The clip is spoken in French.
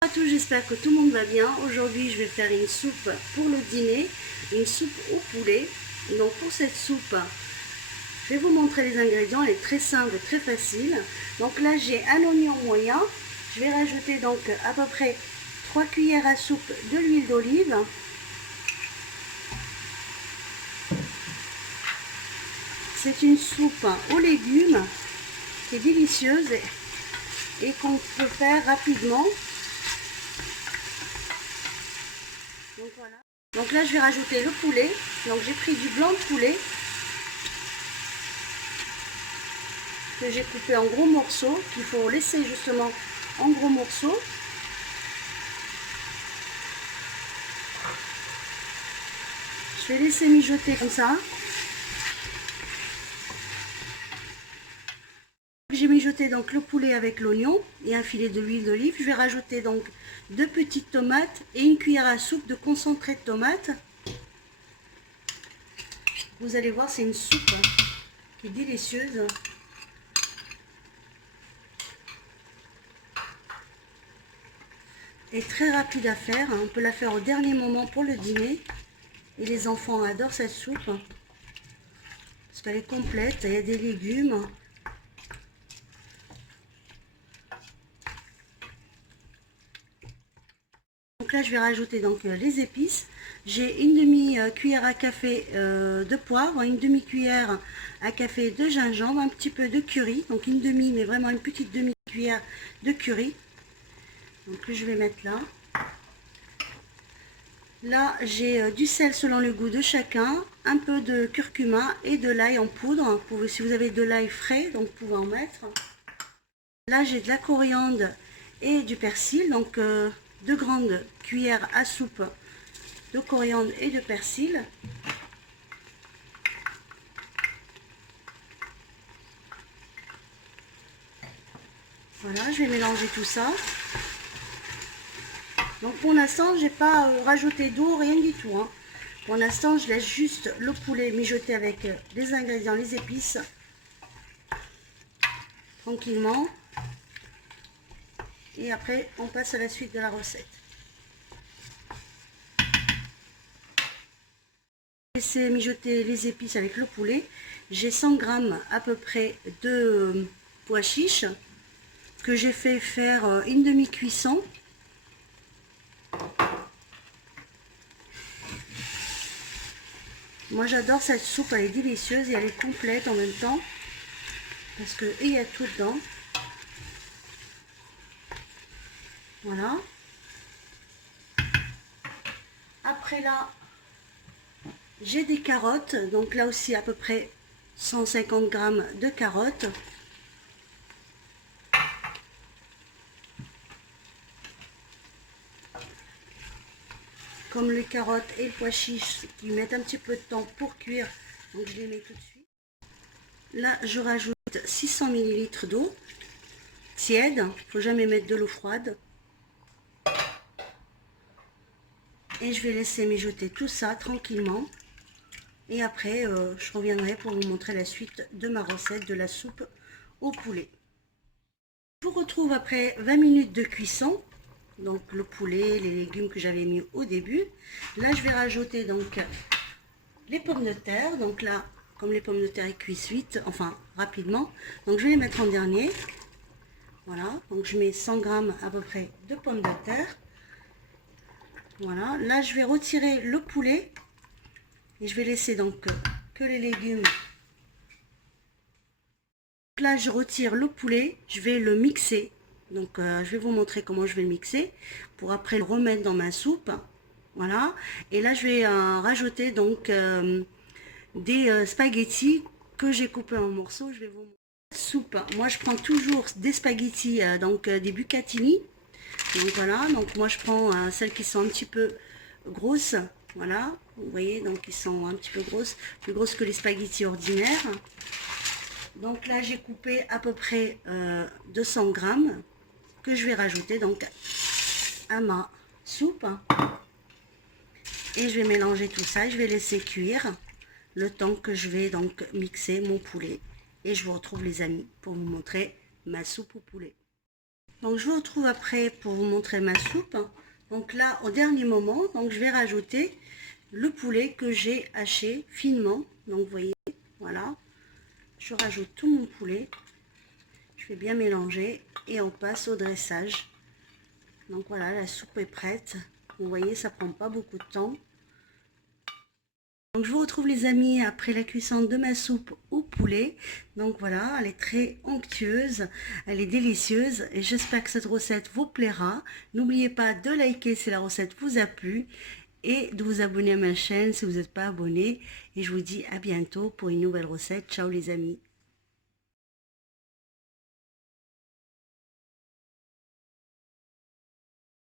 Bonjour à tous, j'espère que tout le monde va bien. Aujourd'hui, je vais faire une soupe pour le dîner, une soupe au poulet. Donc pour cette soupe, je vais vous montrer les ingrédients. Elle est très simple, très facile. Donc là, j'ai un oignon moyen. Je vais rajouter donc à peu près 3 cuillères à soupe de l'huile d'olive. C'est une soupe aux légumes qui est délicieuse et qu'on peut faire rapidement. Donc voilà. Donc là je vais rajouter le poulet. Donc j'ai pris du blanc de poulet que j'ai coupé en gros morceaux, qu'il faut laisser justement en gros morceaux. Je vais laisser mijoter comme ça. J'ai mijoté donc le poulet avec l'oignon et un filet de l'huile d'olive. Je vais rajouter donc 2 petites tomates et une cuillère à soupe de concentré de tomate. Vous allez voir, c'est une soupe qui est délicieuse. Et très rapide à faire. On peut la faire au dernier moment pour le dîner. Et les enfants adorent cette soupe parce qu'elle est complète. Il y a des légumes. Donc là, je vais rajouter donc les épices. J'ai une demi-cuillère à café de poivre, une demi-cuillère à café de gingembre, un petit peu de curry. Donc une demi, mais vraiment une petite demi-cuillère de curry. Donc je vais mettre là. Là, j'ai du sel selon le goût de chacun, un peu de curcuma et de l'ail en poudre. Si vous avez de l'ail frais, donc vous pouvez en mettre. Là, j'ai de la coriandre et du persil, donc 2 grandes cuillères à soupe de coriandre et de persil. Voilà, je vais mélanger tout ça. Donc pour l'instant, j'ai pas rajouté d'eau, rien du tout. Pour l'instant, je laisse juste le poulet mijoter avec les ingrédients, les épices, tranquillement. Et après, on passe à la suite de la recette. Laisser mijoter les épices avec le poulet. J'ai 100 g à peu près de pois chiches que j'ai fait faire une demi-cuisson. Moi j'adore cette soupe, elle est délicieuse et elle est complète en même temps parce que il y a tout dedans. Voilà. Après là, j'ai des carottes, donc là aussi à peu près 150 g de carottes. Comme les carottes et le pois chiche qui mettent un petit peu de temps pour cuire, donc je les mets tout de suite. Là, je rajoute 600 ml d'eau tiède, il ne faut jamais mettre de l'eau froide. Et je vais laisser mijoter tout ça tranquillement. Et après, je reviendrai pour vous montrer la suite de ma recette de la soupe au poulet. Je vous retrouve après 20 minutes de cuisson. Donc le poulet, les légumes que j'avais mis au début. Là, je vais rajouter donc les pommes de terre. Donc là, comme les pommes de terre cuisent vite, enfin rapidement, donc je vais les mettre en dernier. Voilà, donc je mets 100 g à peu près de pommes de terre. Voilà, là je vais retirer le poulet et je vais laisser donc que les légumes. Là je retire le poulet, je vais le mixer. Donc je vais vous montrer comment je vais le mixer pour après le remettre dans ma soupe. Voilà, et là je vais rajouter donc des spaghettis que j'ai coupés en morceaux. Je vais vous montrer. Soupe, moi je prends toujours des spaghettis, donc des bucatini. Donc voilà, donc moi je prends celles qui sont un petit peu grosses. Voilà, vous voyez, donc ils sont un petit peu grosses, plus grosses que les spaghettis ordinaires. Donc là j'ai coupé à peu près 200 g que je vais rajouter donc à ma soupe. Et je vais mélanger tout ça, je vais laisser cuire le temps que je vais donc mixer mon poulet. Et je vous retrouve les amis pour vous montrer ma soupe au poulet. Donc je vous retrouve après pour vous montrer ma soupe. Donc là, au dernier moment, donc je vais rajouter le poulet que j'ai haché finement. Donc vous voyez, voilà. Je rajoute tout mon poulet. Je vais bien mélanger et on passe au dressage. Donc voilà, la soupe est prête. Vous voyez, ça prend pas beaucoup de temps. Donc je vous retrouve les amis après la cuisson de ma soupe au poulet. Donc voilà, elle est très onctueuse, elle est délicieuse et j'espère que cette recette vous plaira. N'oubliez pas de liker si la recette vous a plu et de vous abonner à ma chaîne si vous n'êtes pas abonné. Et je vous dis à bientôt pour une nouvelle recette. Ciao les amis.